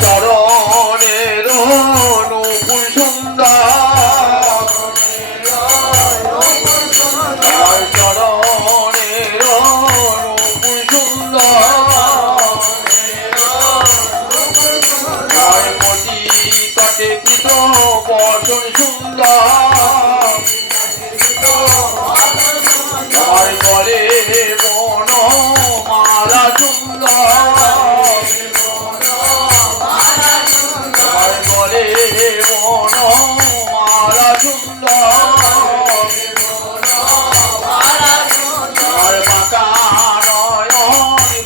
চরণের নূপুর সুন্দর চরণের নূপুর সুন্দর মতি তটে কৃত বচন সুন্দর গলে বন মালা সুন্দর গলে বন মালা সুন্দর বাঁকা নয়ন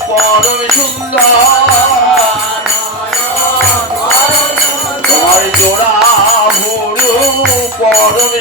পরম সুন্দর জোড়া ভুরু পরম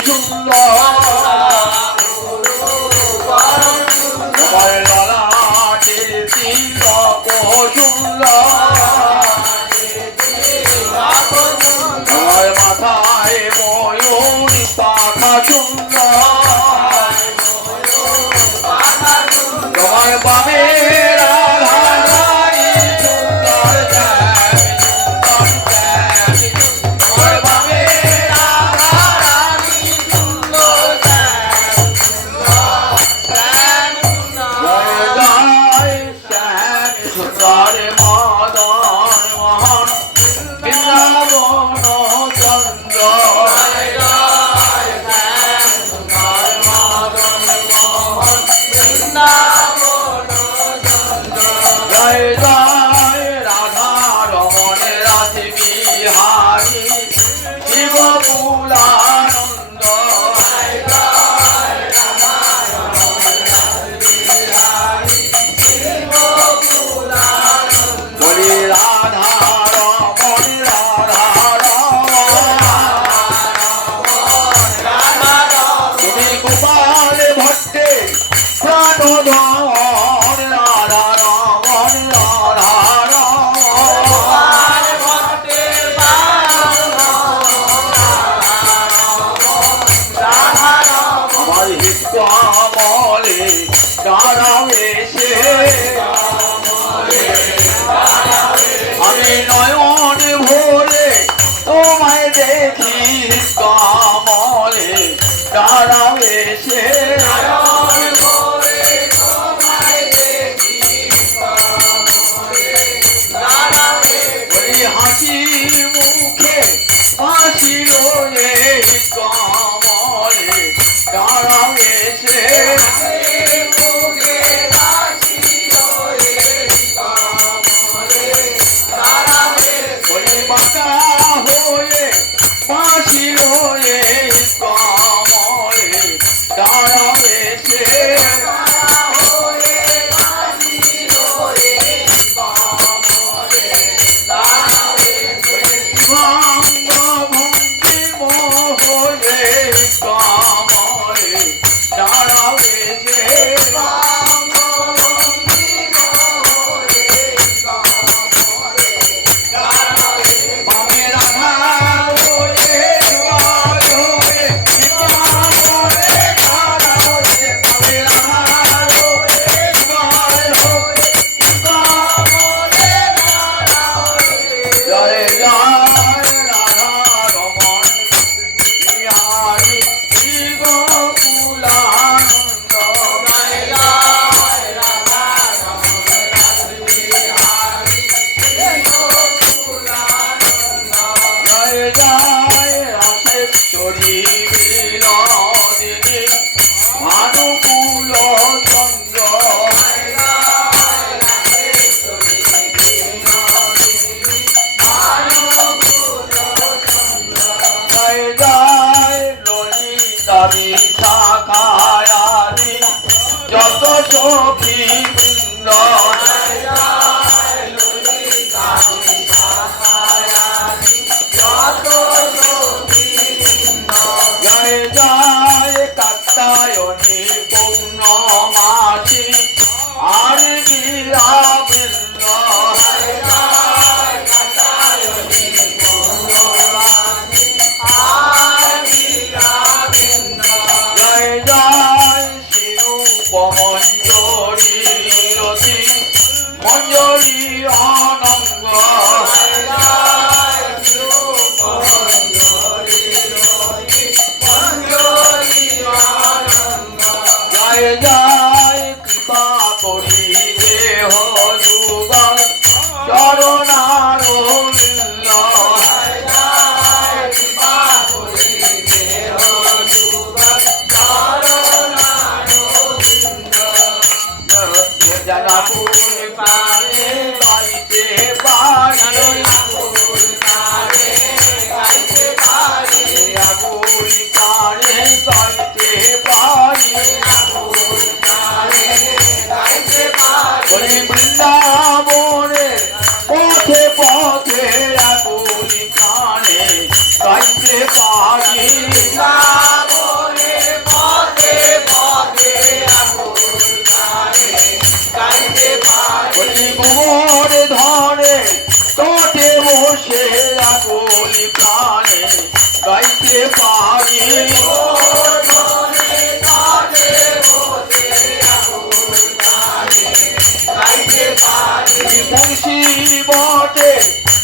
বসে আকুল প্রাণে গাইতে পারি মুন্সি বটে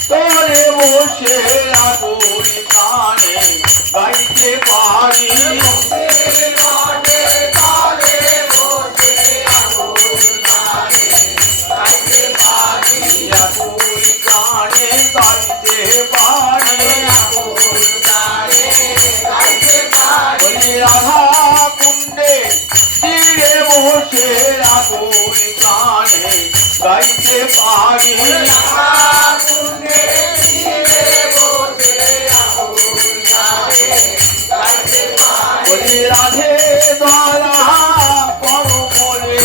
তোরে বসে আকুল প্রাণে গাইতে পারি আকুল প্রাণে গাইতে পারি রাধা কুণ্ডে তীরে বসে আকুল প্রাণে গাইতে পারি রাধে দয়া করো বলে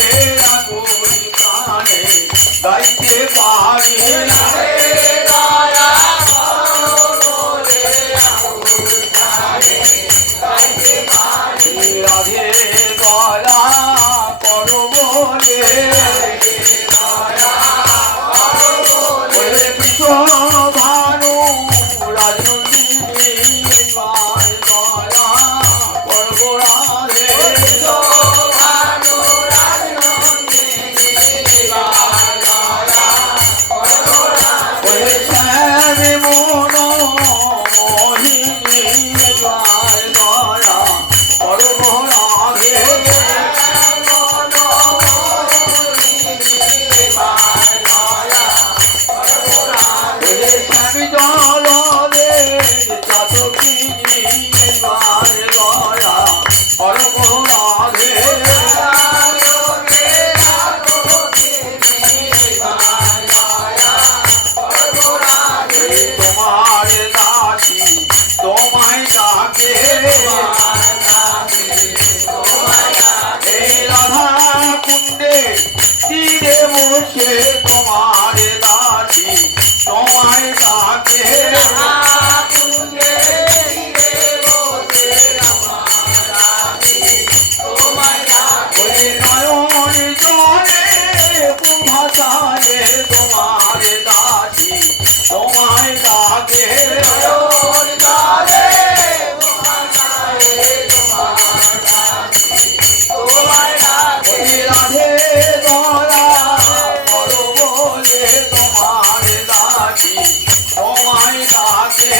আকুল প্রাণে গাইতে পারি রাধে দয়া করো বলে কৃষ্ণ ভানু রাজনন্দিনী দয়া করবো রাধে শ্যামে মন মোহিনী দয়া করবো রাধে স্বামী জল দে যত কিনি দয়া করবো রাধে তোমার দাসী তোমায় ডাকে এই রাধা কুণ্ডে তীরে বসে তোমার দাসী তোমায় ডাকে নয়ন জলে ভাষায় তোমার দাসী তোমায় ডাকে রাধে দয়া করো বলে তোমার দাসী তোমায় ডাকে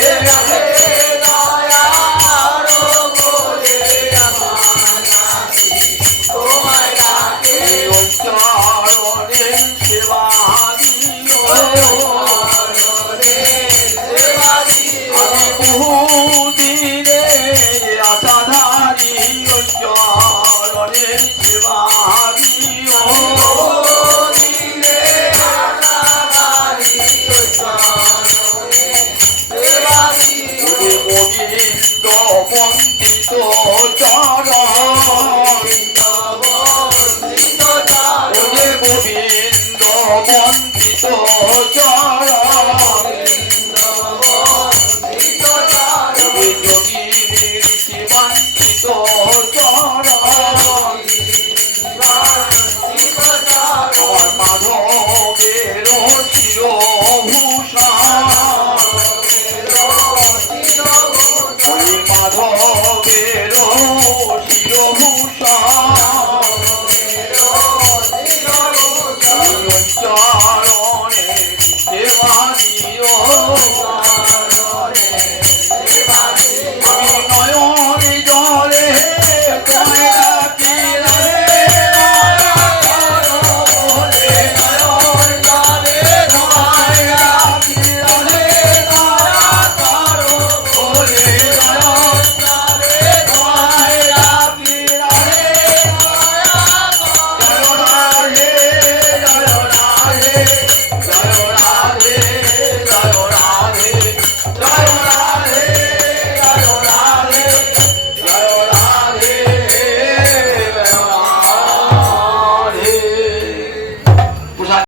চরণে সেবা দিও আমি বহুদিনে আশাধারী চরণে সেবা দিও গোবিন্দ বন্দিত চরণ